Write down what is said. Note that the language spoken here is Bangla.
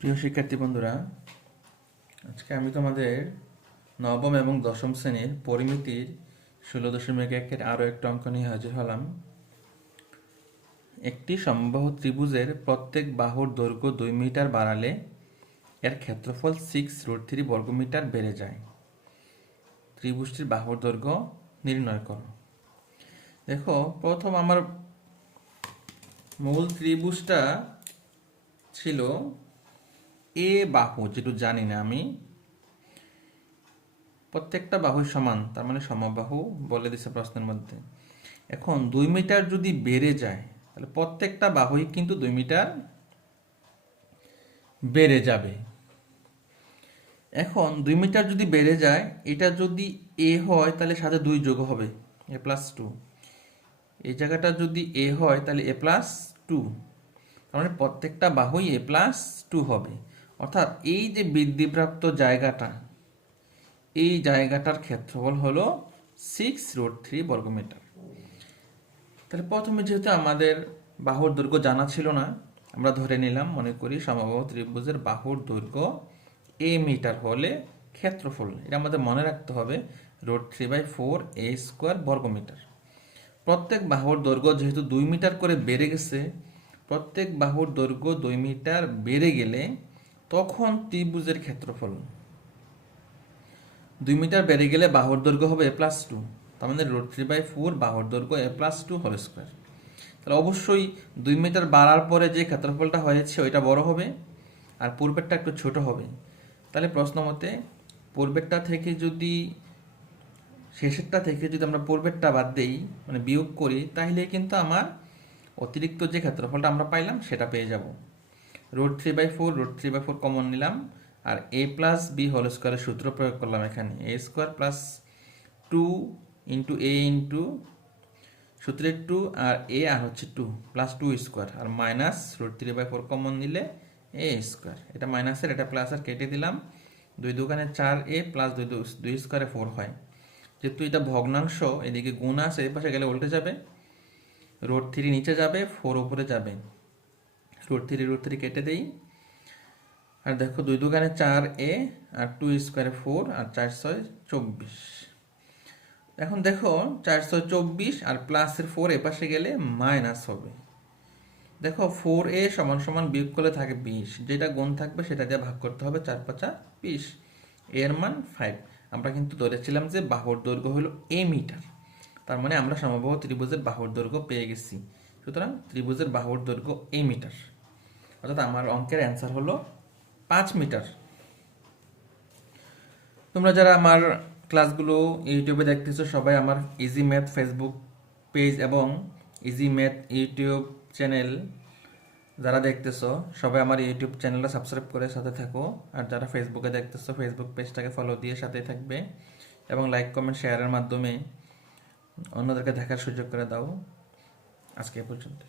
প্রিয় শিক্ষার্থী বন্ধুরা, আজকে আমি তোমাদের নবম এবং দশম শ্রেণির পরিমিতির ষোলো দশমিক একের আরও একটা অঙ্ক নিয়ে হাজির হলাম। একটি সম্বাহু ত্রিভুজের প্রত্যেক বাহুর দৈর্ঘ্য দুই মিটার বাড়ালে এর ক্ষেত্রফল সিক্স রুট থ্রি বর্গমিটার বেড়ে যায়। ত্রিভুজটির বাহুর দৈর্ঘ্য নির্ণয় করো। দেখো, প্রথম আমার মূল ত্রিভুজটা ছিল এ বাহু যেটু জানি না আমি, প্রত্যেকটা বাহু সমান, তার মানে সমবাহু বলে দিছে প্রশ্নের মধ্যে। এখন দুই মিটার যদি বেড়ে যায়, তাহলে প্রত্যেকটা বাহুই কিন্তু দুই মিটার বেড়ে যাবে। এখন দুই মিটার যদি বেড়ে যায়, এটা যদি এ হয়, তাহলে সাথে দুই যোগ হবে, এ প্লাস টু এই জায়গাটা যদি এ হয়, তাহলে এ প্লাস টু তার মানে প্রত্যেকটা বাহুই এ প্লাস টু হবে। অর্থাৎ এই যে বৃদ্ধিপ্রাপ্ত জায়গাটা, এই জায়গাটার ক্ষেত্রফল হলো সিক্স রোড থ্রি বর্গমিটার। তাহলে প্রথমে যেহেতু আমাদের বাহুর দৈর্ঘ্য জানা ছিল না, আমরা ধরে নিলাম, মনে করি সমবাহু ত্রিভুজের বাহুর দৈর্ঘ্য এ মিটার হলে ক্ষেত্রফল, এটা আমাদের মনে রাখতে হবে root three by four A square বর্গমিটার। প্রত্যেক বাহুর দৈর্ঘ্য যেহেতু দুই মিটার করে বেড়ে গেছে, প্রত্যেক বাহুর দৈর্ঘ্য দুই মিটার বেড়ে গেলে তখন ত্রিভুজের ক্ষেত্রফল। দুই মিটার বেড়ে গেলে বাহুর দৈর্ঘ্য হবে এ প্লাস টু তার মানে রোড থ্রি বাই ফোর বাহুর দৈর্ঘ্য A plus two whole square তাহলে অবশ্যই দুই মিটার বাড়ার পরে যে ক্ষেত্রফলটা হয়েছে ওইটা বড় হবে আর পূর্বেরটা একটু ছোট হবে। তাহলে প্রশ্ন মতে পূর্বেরটা থেকে যদি, শেষেরটা থেকে যদি আমরা পূর্বেরটা বাদ দেই মানে বিয়োগ করি, তাহলে কিন্তু আমার অতিরিক্ত যে ক্ষেত্রফলটা আমরা পাইলাম সেটা পেয়ে যাব। Root three by four root three by four common নিলাম। আর এ প্লাস বি হোল স্কোয়ারের সূত্র প্রয়োগ করলাম এখানে। A square plus two into A into সূত্রের টু আর এ আর হচ্ছে two plus two square R minus root three by four common নিলে এ স্কোয়ার এটা মাইনাসের এটা প্লাস আর কেটে দিলাম। দুই দোকানে চার এ প্লাস দুই দুই স্কোয়ারে ফোর হয়। যেহেতু এটা ভগ্নাংশ, এদিকে গুণ আছে এই পাশে গেলে উল্টে যাবে। রোড থ্রি নিচে যাবে ফোর উপরে যাবে। রোড থ্রি রোড থ্রি কেটে দেই। আর দেখো দুই দোকানে চার এ আর টু স্কোয়ারে ফোর আর চার ছয় চব্বিশ। এখন দেখো চারশো চব্বিশ আর প্লাসের ফোর এপাশে গেলে মাইনাস হবে। দেখো ফোর এ সমান সমান বিয়োগ করলে থাকে বিশ। যেটা গুণ থাকবে সেটা দিয়ে ভাগ করতে হবে চার পাঁচা বিশ। এর মান ফাইভ আমরা কিন্তু ধরেছিলাম যে বাহুর দৈর্ঘ্য হলো এ মিটার তার মানে আমরা সমবাহু ত্রিভুজের বাহুর দৈর্ঘ্য পেয়ে গেছি। সুতরাং ত্রিভুজের বাহুর দৈর্ঘ্য এ মিটার অর্থাৎ আমার অঙ্কের অ্যান্সার হলো পাঁচ মিটার। তোমরা যারা আমার ক্লাসগুলো ইউটিউবে দেখতেছো, সবাই আমার ইজি ম্যাথ ফেসবুক পেজ এবং ইজি ম্যাথ ইউটিউব চ্যানেল যারা দেখতেছো, সবাই আমার ইউটিউব চ্যানেলটা সাবস্ক্রাইব করে সাথে থাকো। আর যারা ফেসবুকে দেখতেছো ফেসবুক পেজটাকে ফলো দিয়ে সাথে থাকবে এবং লাইক কমেন্ট শেয়ারের মাধ্যমে অন্যদেরকে দেখার সুযোগ করে দাও। আজকে পর্যন্ত